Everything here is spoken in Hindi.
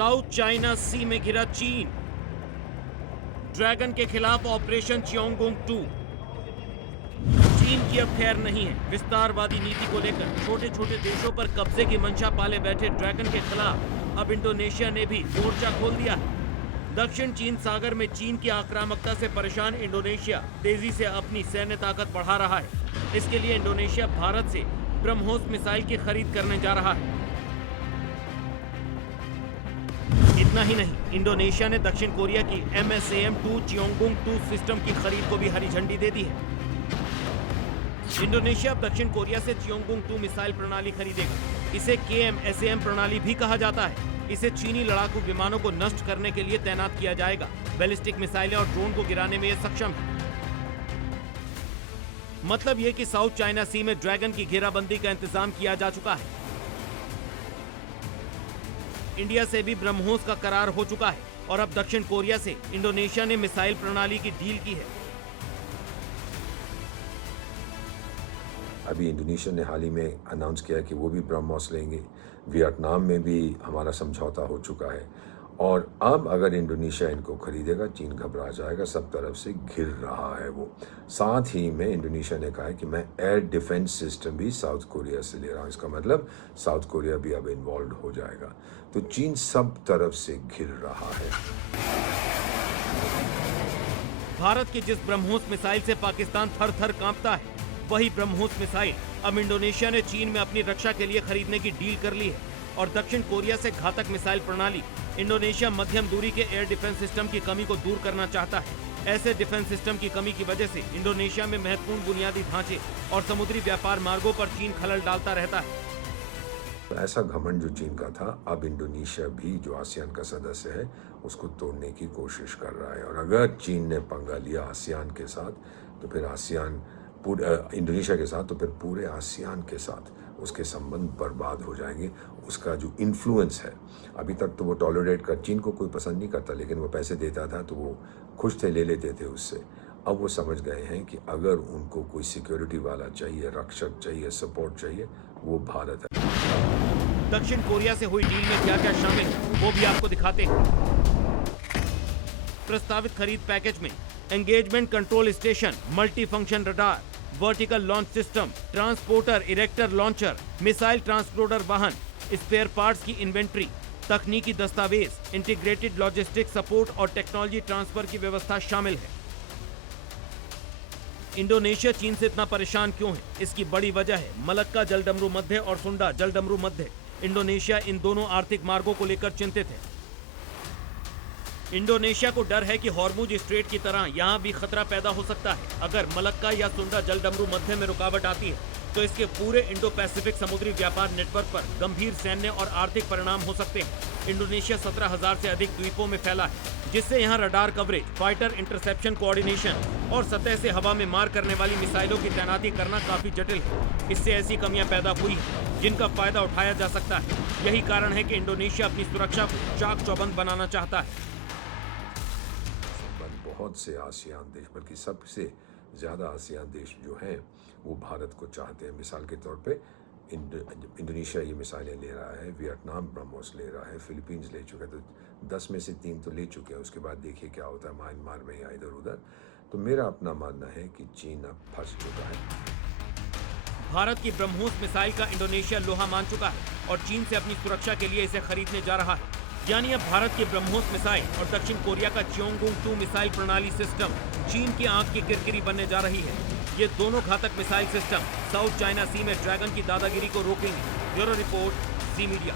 साउथ चाइना सी में घिरा चीन। ड्रैगन के खिलाफ ऑपरेशन चियोंगुंग 2। चीन की अब खैर नहीं है। विस्तारवादी नीति को लेकर छोटे छोटे देशों पर कब्जे की मंशा पाले बैठे ड्रैगन के खिलाफ अब इंडोनेशिया ने भी मोर्चा खोल दिया है। दक्षिण चीन सागर में चीन की आक्रामकता से परेशान इंडोनेशिया तेजी से अपनी सैन्य ताकत बढ़ा रहा है। इसके लिए इंडोनेशिया भारत से ब्रह्मोस मिसाइल की खरीद करने जा रहा है। इतना ही नहीं, इंडोनेशिया ने दक्षिण कोरिया की MSAM-2 चियोंगुंग 2 सिस्टम की खरीद को भी हरी झंडी दे दी है। इंडोनेशिया अब दक्षिण कोरिया से चियोंगुंग 2 मिसाइल प्रणाली खरीदेगा। इसे KMSAM प्रणाली भी कहा जाता है। इसे चीनी लड़ाकू विमानों को नष्ट करने के लिए तैनात किया जाएगा। बैलिस्टिक मिसाइलें और ड्रोन को गिराने में यह सक्षम है। मतलब यह कि साउथ चाइना सी में ड्रैगन की घेराबंदी का इंतजाम किया जा चुका है। इंडिया से भी ब्रह्मोस का करार हो चुका है और अब दक्षिण कोरिया से इंडोनेशिया ने मिसाइल प्रणाली की डील की है। अभी इंडोनेशिया ने हाल ही में अनाउंस किया कि वो भी ब्रह्मोस लेंगे। वियतनाम में भी हमारा समझौता हो चुका है और अब अगर इंडोनेशिया इनको खरीदेगा, चीन घबरा जाएगा। सब तरफ से घिर रहा है वो। साथ ही में इंडोनेशिया ने कहा है कि मैं एयर डिफेंस सिस्टम भी साउथ कोरिया से ले रहा हूँ। इसका मतलब साउथ कोरिया भी अब इन्वॉल्व हो जाएगा। तो चीन सब तरफ से घिर रहा है। भारत की जिस ब्रह्मोस मिसाइल से पाकिस्तान थर थर कांपता है, वही ब्रह्मोस मिसाइल अब इंडोनेशिया ने चीन में अपनी रक्षा के लिए खरीदने की डील कर ली है। और दक्षिण कोरिया से घातक मिसाइल प्रणाली इंडोनेशिया मध्यम दूरी के एयर डिफेंस सिस्टम की कमी को दूर करना चाहता है। ऐसे डिफेंस सिस्टम की कमी की वजह से इंडोनेशिया में महत्वपूर्ण बुनियादी ढांचे और समुद्री व्यापार मार्गों पर चीन खलल डालता रहता है। तो ऐसा घमंड जो चीन का था, अब इंडोनेशिया भी जो आसियान का सदस्य है उसको तोड़ने की कोशिश कर रहा है। और अगर चीन ने पंगा लिया आसियान के साथ, तो फिर आसियान इंडोनेशिया के साथ, तो फिर पूरे आसियान के साथ उसके संबंध बर्बाद हो जाएंगे। उसका जो इन्फ्लुएंस है, अभी तक तो वो टॉलरेट कर, चीन को कोई पसंद नहीं करता, लेकिन वो पैसे देता था तो वो खुश थे, ले लेते थे उससे। अब वो समझ गए हैं कि अगर उनको कोई सिक्योरिटी वाला चाहिए, रक्षक चाहिए, सपोर्ट चाहिए, वो भारत है। दक्षिण कोरिया से हुई डील में क्या क्या शामिल है वो भी आपको दिखाते हैं। प्रस्तावित खरीद पैकेज में engagement control station, multi function radar, vertical launch system, transporter erector launcher, missile transporter वाहन, स्पेयर पार्ट्स की इन्वेंट्री, तकनीकी दस्तावेज, इंटीग्रेटेड लॉजिस्टिक सपोर्ट और टेक्नोलॉजी ट्रांसफर की व्यवस्था शामिल है। इंडोनेशिया चीन से इतना परेशान क्यों है? इसकी बड़ी वजह है मलक्का जलडमरू मध्य और सुंडा जलडमरू मध्य। इंडोनेशिया इन दोनों आर्थिक मार्गों को लेकर चिंतित है। इंडोनेशिया को डर है कि हॉर्मुज स्ट्रेट की तरह यहां भी खतरा पैदा हो सकता है। अगर मलक्का या सुंडा जलडमरू मध्य में रुकावट आती है तो इसके पूरे इंडो पैसिफिक समुद्री व्यापार नेटवर्क पर गंभीर सैन्य और आर्थिक परिणाम हो सकते हैं। इंडोनेशिया 17,000 से अधिक द्वीपों में फैला है, जिससे यहाँ radar coverage, fighter interception coordination और सतह से हवा में मार करने वाली मिसाइलों की तैनाती करना काफी जटिल है। इससे ऐसी कमियां पैदा हुई हैं जिनका फायदा उठाया जा सकता है। यही कारण है कि इंडोनेशिया अपनी सुरक्षा को चाक चौबंद बनाना चाहता है। बहुत से आसियान देश, बल्कि सबसे ज़्यादा आसियान देश जो हैं वो भारत को चाहते हैं। मिसाल के तौर पे इंडोनेशिया ये मिसाइलें ले रहा है, वियतनाम ब्रह्मोस ले रहा है, फिलीपींस ले चुका है, तो 10 में से 3 तो ले चुके हैं। उसके बाद देखिए क्या होता है म्यांमार में या इधर उधर। तो मेरा अपना मानना है कि चीन अब फंस चुका है। भारत की ब्रह्मोस मिसाइल का इंडोनेशिया लोहा मान चुका है और चीन से अपनी सुरक्षा के लिए इसे खरीदने जा रहा है। यानी अब भारत की ब्रह्मोस मिसाइल और दक्षिण कोरिया का चियोंगुंग 2 मिसाइल प्रणाली सिस्टम चीन की आंख की किरकिरी बनने जा रही है। ये दोनों घातक मिसाइल सिस्टम साउथ चाइना सी में ड्रैगन की दादागिरी को रोकेंगे। ब्यूरो रिपोर्ट, ज़ी मीडिया।